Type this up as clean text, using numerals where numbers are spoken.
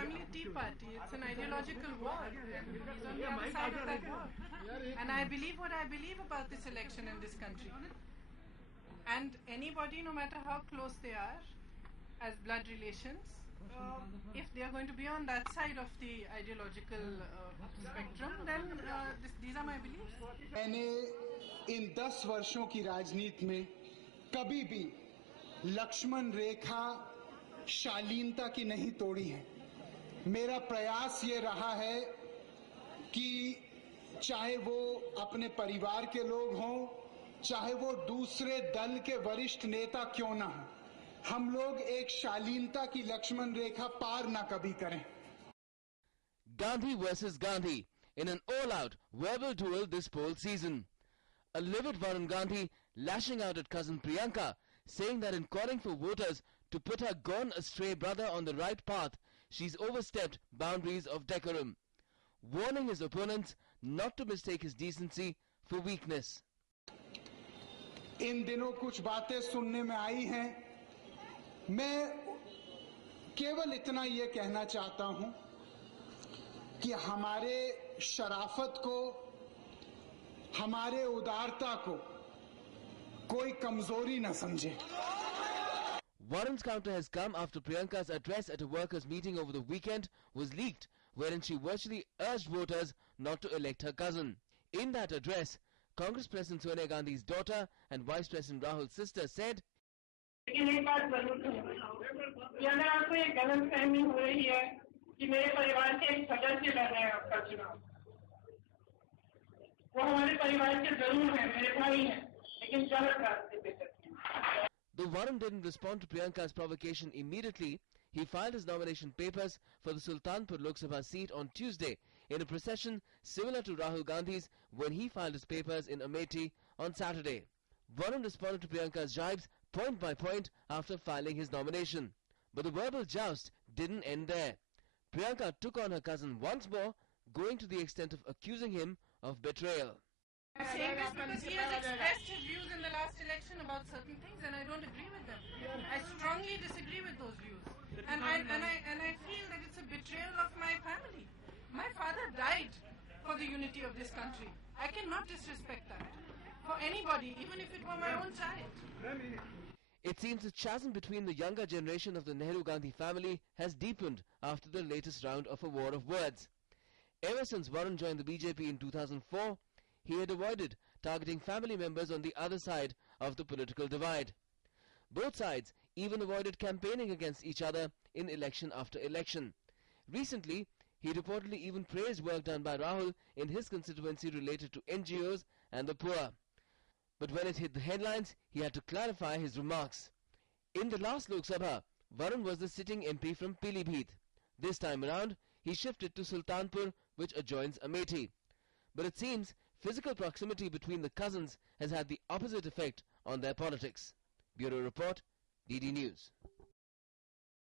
family tea party. It's an ideological war, and he's on the other side of that war. And I believe what I believe about this election in this country. And anybody, no matter how close they are, as blood relations, if they are going to be on that side of the ideological spectrum, then these are my beliefs. मैंने इन 10 वर्षों की राजनीति में कभी भी लक्ष्मण रेखा शालीनता की नहीं तोड़ी है। मेरा प्रयास ये रहा है कि चाहे वो अपने परिवार के लोग हों, चाहे वो दूसरे दल के वरिष्ठ नेता क्यों ना हो, हम लोग एक शालीनता की लक्ष्मण रेखा पार ना कभी करें। Gandhi versus Gandhi in an all-out verbal duel this poll season. A livid Varun Gandhi lashing out at cousin Priyanka, saying that in calling for voters to put her gone-astray brother on the right path, she's overstepped boundaries of decorum, warning his opponents not to mistake his decency for weakness. इन दिनों कुछ बातें सुनने में आई हैं। मैं केवल इतना ये कहना चाहता हूं कि हमारे शराफत को, हमारे उदारता को कोई कमजोरी न समझे। Varun's counter has come after Priyanka's address at a workers' meeting over the weekend was leaked, wherein she virtually urged voters not to elect her cousin. In that address, Congress President Sonia Gandhi's daughter and Vice President Rahul's sister said, लेकिन एक बात जरूर है कि अगर आपको एक गलतफहमी हो रही है कि मेरे परिवार के एक सदस्य लड़ रहे हैं आपका चुनाव, वो हमारे परिवार के जरूर हैं, मेरे भाई हैं, लेकिन गलत रास्ते पे चलते हैं। Though Varun didn't respond to Priyanka's provocation immediately, he filed his nomination papers for the Sultanpur Lok Sabha seat on Tuesday in a procession similar to Rahul Gandhi's when he filed his papers in Amethi on Saturday. Varun responded to Priyanka's jibes point by point after filing his nomination. But the verbal joust didn't end there. Priyanka took on her cousin once more, going to the extent of accusing him of betrayal. I'm saying this because he has expressed his views in the last election about certain things, and I don't agree with them. I strongly disagree with those views, and I feel that it's a betrayal of my family. My father died for the unity of this country. I cannot disrespect that for anybody, even if it were my own child. It seems the chasm between the younger generation of the Nehru-Gandhi family has deepened after the latest round of a war of words. Ever since Varun joined the BJP in 2004, he had avoided targeting family members on the other side of the political divide. Both sides even avoided campaigning against each other in election after election. Recently, he reportedly even praised work done by Rahul in his constituency related to NGOs and the poor. But when it hit the headlines, he had to clarify his remarks. In the last Lok Sabha, Varun was the sitting MP from Pilibhit. This time around, he shifted to Sultanpur, which adjoins Amethi. But it seems physical proximity between the cousins has had the opposite effect on their politics. Bureau Report, DD News.